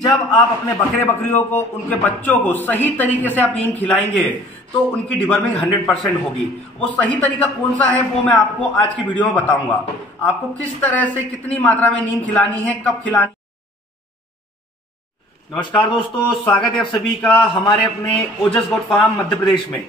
जब आप अपने बकरे बकरियों को, उनके बच्चों को सही तरीके से आप नीम खिलाएंगे तो उनकी डिवर्मिंग 100% होगी। वो सही तरीका कौन सा है वो मैं आपको आज की वीडियो में बताऊंगा। आपको किस तरह से कितनी मात्रा में नीम खिलानी है, कब खिलानी। नमस्कार दोस्तों, स्वागत है आप सभी का हमारे अपने ओजस गोट फार्म मध्य प्रदेश में।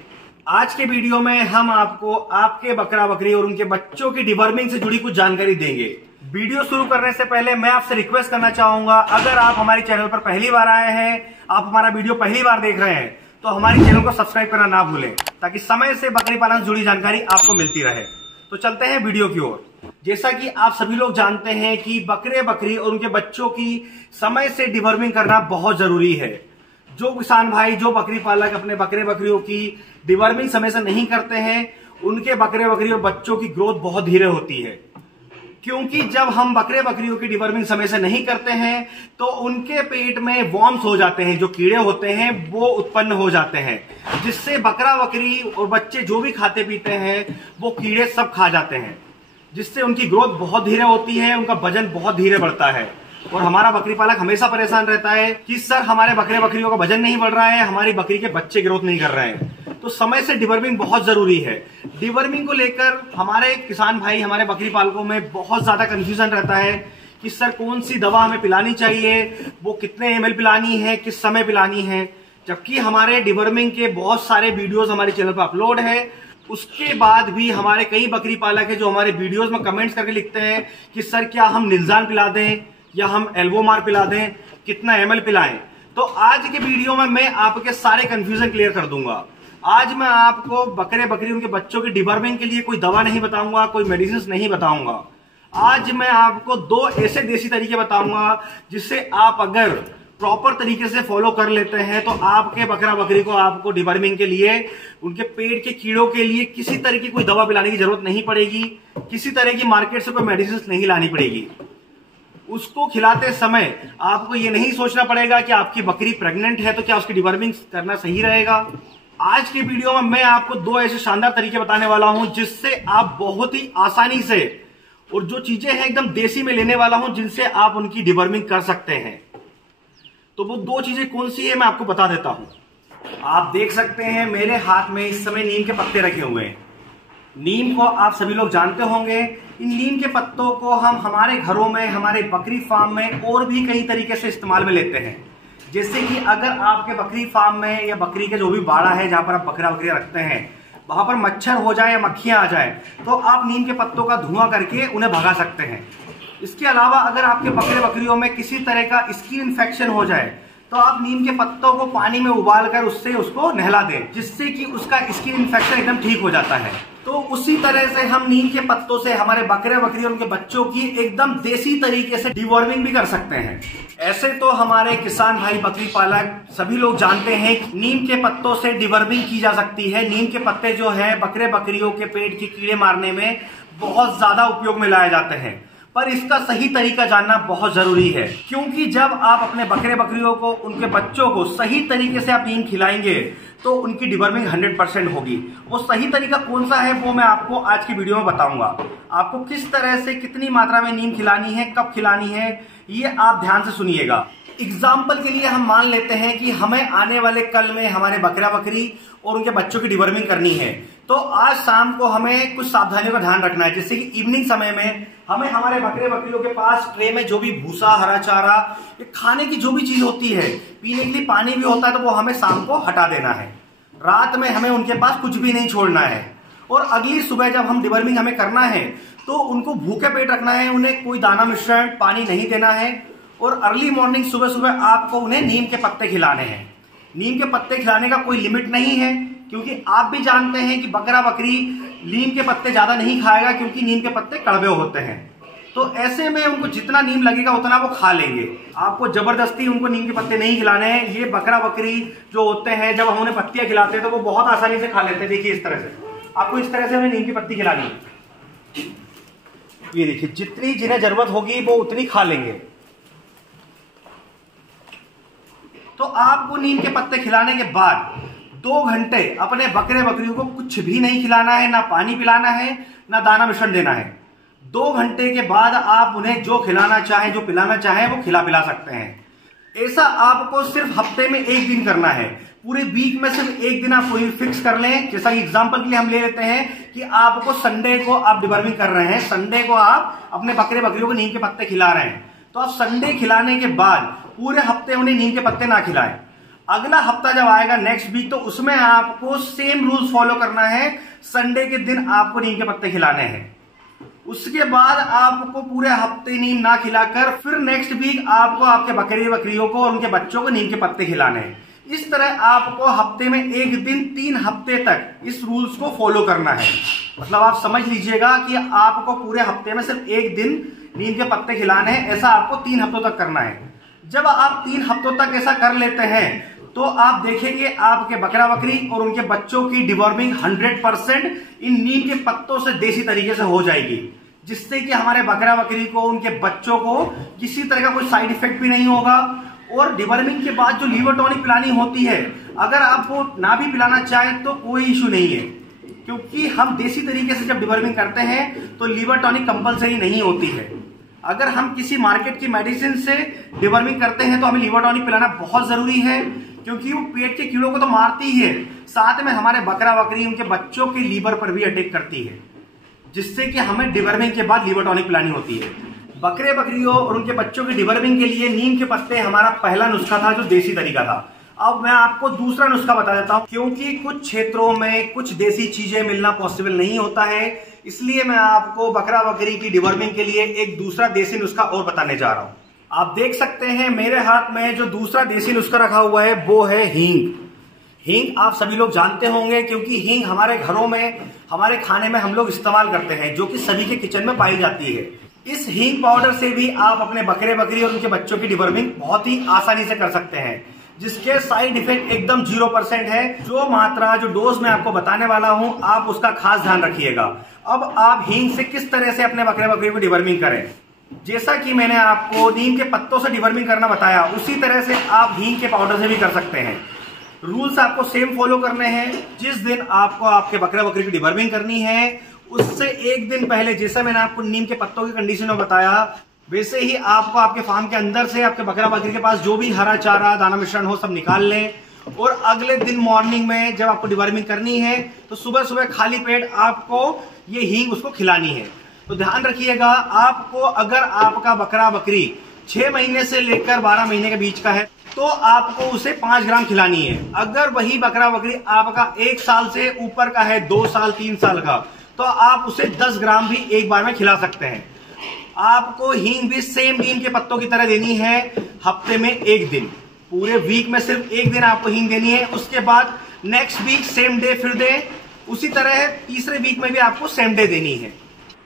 आज के वीडियो में हम आपको आपके बकरा बकरी और उनके बच्चों की डिवर्मिंग से जुड़ी कुछ जानकारी देंगे। वीडियो शुरू करने से पहले मैं आपसे रिक्वेस्ट करना चाहूंगा, अगर आप हमारे चैनल पर पहली बार आए हैं, आप हमारा वीडियो पहली बार देख रहे हैं, तो हमारे चैनल को सब्सक्राइब करना ना भूलें ताकि समय से बकरी पालन से जुड़ी जानकारी आपको मिलती रहे। तो चलते हैं वीडियो की ओर। जैसा कि आप सभी लोग जानते हैं कि बकरे बकरी और उनके बच्चों की समय से डिवर्मिंग करना बहुत जरूरी है। जो किसान भाई, जो बकरी पालक अपने बकरे बकरियों की डिवर्मिंग समय से नहीं करते हैं, उनके बकरे बकरी और बच्चों की ग्रोथ बहुत धीरे होती है। क्योंकि जब हम बकरे बकरियों की डिवर्मिंग समय से नहीं करते हैं तो उनके पेट में वॉर्म्स हो जाते हैं, जो कीड़े होते हैं वो उत्पन्न हो जाते हैं, जिससे बकरा बकरी और बच्चे जो भी खाते पीते हैं वो कीड़े सब खा जाते हैं, जिससे उनकी ग्रोथ बहुत धीरे होती है, उनका वजन बहुत धीरे बढ़ता है। और हमारा बकरी पालक हमेशा परेशान रहता है कि सर हमारे बकरे बकरियों का वजन नहीं बढ़ रहा है, हमारी बकरी के बच्चे ग्रोथ नहीं कर रहे हैं। तो समय से डिवर्मिंग बहुत जरूरी है। डिवर्मिंग को लेकर हमारे किसान भाई, हमारे बकरी पालकों में बहुत ज्यादा कंफ्यूजन रहता है कि सर कौन सी दवा हमें पिलानी चाहिए, वो कितने ml पिलानी है, किस समय पिलानी है। जबकि हमारे डिवर्मिंग के बहुत सारे वीडियोस हमारे चैनल पर अपलोड है। उसके बाद भी हमारे कई बकरी पालक है जो हमारे वीडियोस में कमेंट्स करके लिखते हैं कि सर क्या हम निल्जान पिला दें या हम एल्बोमार पिला दें, कितना ml पिलाएं। तो आज के वीडियो में मैं आपके सारे कंफ्यूजन क्लियर कर दूंगा। आज मैं आपको बकरे बकरी उनके बच्चों की डिवर्मिंग के लिए कोई दवा नहीं बताऊंगा, कोई मेडिसिन नहीं बताऊंगा। आज मैं आपको दो ऐसे देसी तरीके बताऊंगा जिससे आप अगर प्रॉपर तरीके से फॉलो कर लेते हैं तो आपके बकरा बकरी को, आपको डिवर्मिंग के लिए, उनके पेट के कीड़ों के लिए किसी तरह की कोई दवा पिलाने की जरूरत नहीं पड़ेगी, किसी तरह की मार्केट से कोई मेडिसिन नहीं लानी पड़ेगी। उसको खिलाते समय आपको ये नहीं सोचना पड़ेगा कि आपकी बकरी प्रेग्नेंट है तो क्या उसकी डिवर्मिंग करना सही रहेगा। आज की वीडियो में मैं आपको दो ऐसे शानदार तरीके बताने वाला हूं जिससे आप बहुत ही आसानी से, और जो चीजें हैं एकदम देसी में लेने वाला हूं जिनसे आप उनकी डिवर्मिंग कर सकते हैं। तो वो दो चीजें कौन सी है मैं आपको बता देता हूं। आप देख सकते हैं मेरे हाथ में इस समय नीम के पत्ते रखे हुए हैं। नीम को आप सभी लोग जानते होंगे। इन नीम के पत्तों को हम हमारे घरों में, हमारे बकरी फार्म में और भी कई तरीके से इस्तेमाल में लेते हैं। जैसे कि अगर आपके बकरी फार्म में या बकरी के जो भी बाड़ा है जहां पर आप बकरा बकरियां रखते हैं, वहां पर मच्छर हो जाए या मक्खियां आ जाए तो आप नीम के पत्तों का धुआं करके उन्हें भगा सकते हैं। इसके अलावा अगर आपके बकरे बकरियों में किसी तरह का स्किन इन्फेक्शन हो जाए तो आप नीम के पत्तों को पानी में उबालकर उससे उसको नहला दें, जिससे कि उसका स्किन इन्फेक्शन एकदम ठीक हो जाता है। तो उसी तरह से हम नीम के पत्तों से हमारे बकरे बकरी और उनके बच्चों की एकदम देसी तरीके से डिवर्मिंग भी कर सकते हैं। ऐसे तो हमारे किसान भाई, बकरी पालक सभी लोग जानते हैं कि नीम के पत्तों से डिवर्मिंग की जा सकती है। नीम के पत्ते जो है बकरे बकरियों के पेट के कीड़े मारने में बहुत ज्यादा उपयोग में लाए जाते हैं, पर इसका सही तरीका जानना बहुत जरूरी है। क्योंकि जब आप अपने बकरे बकरियों को, उनके बच्चों को सही तरीके से आप नीम खिलाएंगे तो उनकी डिवर्मिंग 100% होगी। वो सही तरीका कौन सा है वो मैं आपको आज की वीडियो में बताऊंगा। आपको किस तरह से कितनी मात्रा में नीम खिलानी है, कब खिलानी है, ये आप ध्यान से सुनिएगा। एग्जाम्पल के लिए हम मान लेते हैं कि हमें आने वाले कल में हमारे बकरा बकरी और उनके बच्चों की डिवर्मिंग करनी है, तो आज शाम को हमें कुछ सावधानियों का ध्यान रखना है। जैसे कि इवनिंग समय में हमें हमारे बकरे बकरियों के पास ट्रे में जो भी भूसा, हरा चारा, खाने की जो भी चीज होती है, पीने के लिए पानी भी होता है, तो वो हमें शाम को हटा देना है। रात में हमें उनके पास कुछ भी नहीं छोड़ना है। और अगली सुबह जब हम डिवर्मिंग हमें करना है तो उनको भूखे पेट रखना है, उन्हें कोई दाना मिश्रण, पानी नहीं देना है। और अर्ली मॉर्निंग सुबह सुबह आपको उन्हें नीम के पत्ते खिलाने हैं। नीम के पत्ते खिलाने का कोई लिमिट नहीं है, क्योंकि आप भी जानते हैं कि बकरा बकरी नीम के पत्ते ज्यादा नहीं खाएगा, क्योंकि नीम के पत्ते कड़वे होते हैं। तो ऐसे में उनको जितना नीम लगेगा उतना वो खा लेंगे। आपको जबरदस्ती उनको नीम के पत्ते नहीं खिलाने हैं। ये बकरा बकरी जो होते हैं, जब हम उन्हें पत्तियां खिलाते हैं तो वो बहुत आसानी से खा लेते हैं। देखिए इस तरह से, आपको इस तरह से हमें नीम की पत्ती खिलानी है। ये देखिए, जितनी जिन्हें जरूरत होगी वो उतनी खा लेंगे। तो आपको नीम के पत्ते खिलाने के बाद 2 घंटे अपने बकरे बकरियों को कुछ भी नहीं खिलाना है, ना पानी पिलाना है, ना दाना मिश्रण देना है। 2 घंटे के बाद आप उन्हें जो खिलाना चाहे, जो पिलाना चाहे वो खिला पिला सकते हैं। ऐसा आपको सिर्फ हफ्ते में एक दिन करना है। पूरे वीक में सिर्फ एक दिन आप कोई फिक्स कर लें। जैसा एग्जांपल के लिए हम ले लेते हैं कि आपको संडे को आप डिवर्मिंग कर रहे हैं, संडे को आप अपने बकरे बकरियों को नीम के पत्ते खिला रहे हैं, तो आप संडे खिलाने के बाद पूरे हफ्ते उन्हें नीम के पत्ते ना खिलाएं। अगला हफ्ता जब आएगा नेक्स्ट वीक, तो उसमें आपको सेम रूल्स फॉलो करना है। संडे के दिन आपको नीम के पत्ते खिलाने हैं। उसके बाद आपको पूरे हफ्ते नीम ना खिलाकर फिर नेक्स्ट वीक आपको आपके बकरी बकरियों को और उनके बच्चों को नीम के पत्ते खिलाने हैं। इस तरह आपको हफ्ते में एक दिन 3 हफ्ते तक इस रूल्स को फॉलो करना है। मतलब आप समझ लीजिएगा कि आपको पूरे हफ्ते में सिर्फ एक दिन नीम के पत्ते खिलाने हैं। ऐसा आपको 3 हफ्तों तक करना है। जब आप 3 हफ्तों तक ऐसा कर लेते हैं तो आप देखेंगे आपके बकरा बकरी और उनके बच्चों की डिवॉर्मिंग 100% इन नीम के पत्तों से देसी तरीके से हो जाएगी, जिससे कि हमारे बकरा बकरी को, उनके बच्चों को किसी तरह का कोई साइड इफेक्ट भी नहीं होगा। और डिवर्मिंग के बाद जो लीवर टॉनिक पिलानी होती है, अगर आपको ना भी पिलाना चाहें तो कोई इश्यू नहीं है, क्योंकि हम देसी तरीके से जब डिवर्मिंग करते हैं तो लीवर टॉनिक कंपलसरी नहीं होती है। अगर हम किसी मार्केट की मेडिसिन से डिवर्मिंग करते हैं तो हमें लीवर टॉनिक पिलाना बहुत जरूरी है, क्योंकि वो पेट के कीड़ों को तो मारती ही है, साथ में हमारे बकरा बकरी, उनके बच्चों के लीवर पर भी अटैक करती है, जिससे कि हमें डिवर्मिंग के बाद लीवर टॉनिक पिलानी होती है। बकरे बकरियों और उनके बच्चों की डिवर्मिंग के लिए नीम के पत्ते हमारा पहला नुस्खा था, जो देसी तरीका था। अब मैं आपको दूसरा नुस्खा बता देता हूं, क्योंकि कुछ क्षेत्रों में कुछ देसी चीजें मिलना पॉसिबल नहीं होता है, इसलिए मैं आपको बकरा बकरी की डिवर्मिंग के लिए एक दूसरा देसी नुस्खा और बताने जा रहा हूं। आप देख सकते हैं मेरे हाथ में जो दूसरा देसी नुस्खा रखा हुआ है वो है हींग। हींग आप सभी लोग जानते होंगे, क्योंकि हींग हमारे घरों में, हमारे खाने में हम लोग इस्तेमाल करते हैं, जो कि सभी के किचन में पाई जाती है। इस हींग पाउडर से भी आप अपने बकरे बकरी और उनके बच्चों की डिवर्मिंग बहुत ही आसानी से कर सकते हैं, जिसके साइड इफेक्ट एकदम 0% है। जो मात्रा, जो डोज मैं आपको बताने वाला हूं, आप उसका खास ध्यान रखिएगा। अब आप हींग से किस तरह से अपने बकरे बकरी को डिवर्मिंग करें, जैसा कि मैंने आपको नीम के पत्तों से डिवर्मिंग करना बताया, उसी तरह से आप हींग के पाउडर से भी कर सकते हैं। रूल्स आपको सेम फॉलो करने हैं। जिस दिन आपको आपके बकरा बकरी की डिवर्मिंग करनी है, उससे एक दिन पहले, जैसे मैंने आपको नीम के पत्तों की कंडीशन में बताया, वैसे ही आपको आपके फार्म के अंदर से आपके बकरा बकरी के पास जो भी हरा चारा, दाना मिश्रण हो, सब निकाल लें। और अगले दिन मॉर्निंग में जब आपको डिवर्मिंग करनी है, तो सुबह सुबह खाली पेट आपको ये हींग उसको खिलानी है। तो ध्यान रखिएगा, आपको अगर आपका बकरा बकरी 6 महीने से लेकर 12 महीने के बीच का है, तो आपको उसे 5 ग्राम खिलानी है। अगर वही बकरा बकरी आपका 1 साल से ऊपर का है, 2 साल 3 साल का, तो आप उसे 10 ग्राम भी एक बार में खिला सकते हैं। आपको हींग भी सेम नीम के पत्तों की तरह देनी है, हफ्ते में एक दिन। पूरे वीक में सिर्फ एक दिन आपको हींग देनी है। उसके बाद नेक्स्ट वीक सेम डे फिर दें। उसी तरह तीसरे वीक में भी आपको सेम डे देनी है।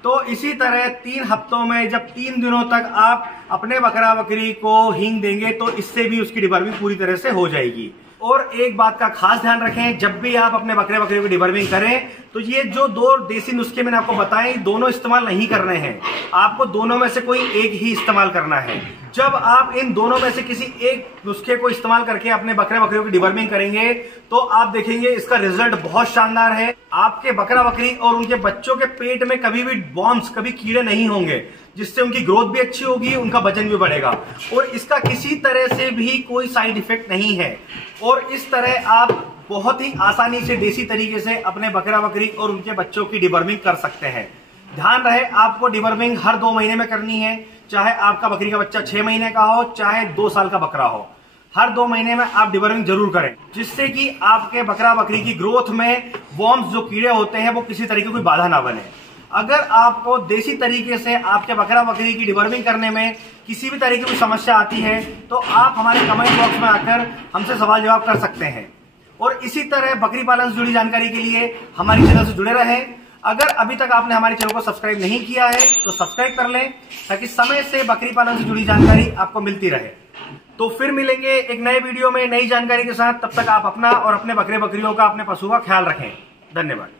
तो इसी तरह 3 हफ्तों में जब 3 दिनों तक आप अपने बकरा बकरी को हींग देंगे, तो इससे भी उसकी डिवर्मिंग पूरी तरह से हो जाएगी। और एक बात का खास ध्यान रखें, जब भी आप अपने बकरे बकरी को डिवर्मिंग करें, तो ये जो 2 देसी नुस्खे मैंने आपको बताए, दोनों इस्तेमाल नहीं करने हैं। आपको दोनों में से कोई एक ही इस्तेमाल करना है। जब आप इन दोनों में से किसी एक नुस्खे को इस्तेमाल करके अपने बकरे बकरियों की डिवर्मिंग करेंगे, तो आप देखेंगे इसका रिजल्ट बहुत शानदार है। आपके बकरा बकरी और उनके बच्चों के पेट में कभी भी वॉर्म्स, कभी कीड़े नहीं होंगे, जिससे उनकी ग्रोथ भी अच्छी होगी, उनका वजन भी बढ़ेगा। और इसका किसी तरह से भी कोई साइड इफेक्ट नहीं है। और इस तरह आप बहुत ही आसानी से देसी तरीके से अपने बकरा बकरी और उनके बच्चों की डिवर्मिंग कर सकते हैं। ध्यान रहे, आपको डिवर्मिंग हर 2 महीने में करनी है, चाहे आपका बकरी का बच्चा 6 महीने का हो, चाहे 2 साल का बकरा हो। हर 2 महीने में आप डिवर्मिंग जरूर करें, जिससे कि आपके बकरा बकरी की ग्रोथ में वॉर्म्स, जो कीड़े होते हैं, वो किसी तरीके की कोई बाधा ना बने। अगर आपको देसी तरीके से आपके बकरा बकरी की डिवर्मिंग करने में किसी भी तरीके की समस्या आती है, तो आप हमारे कमेंट बॉक्स में आकर हमसे सवाल जवाब कर सकते हैं। और इसी तरह बकरी पालन से जुड़ी जानकारी के लिए हमारे चैनल से जुड़े रहें। अगर अभी तक आपने हमारे चैनल को सब्सक्राइब नहीं किया है, तो सब्सक्राइब कर लें, ताकि समय से बकरी पालन से जुड़ी जानकारी आपको मिलती रहे। तो फिर मिलेंगे एक नए वीडियो में नई जानकारी के साथ। तब तक आप अपना और अपने बकरे बकरियों का, अपने पशु का ख्याल रखें। धन्यवाद।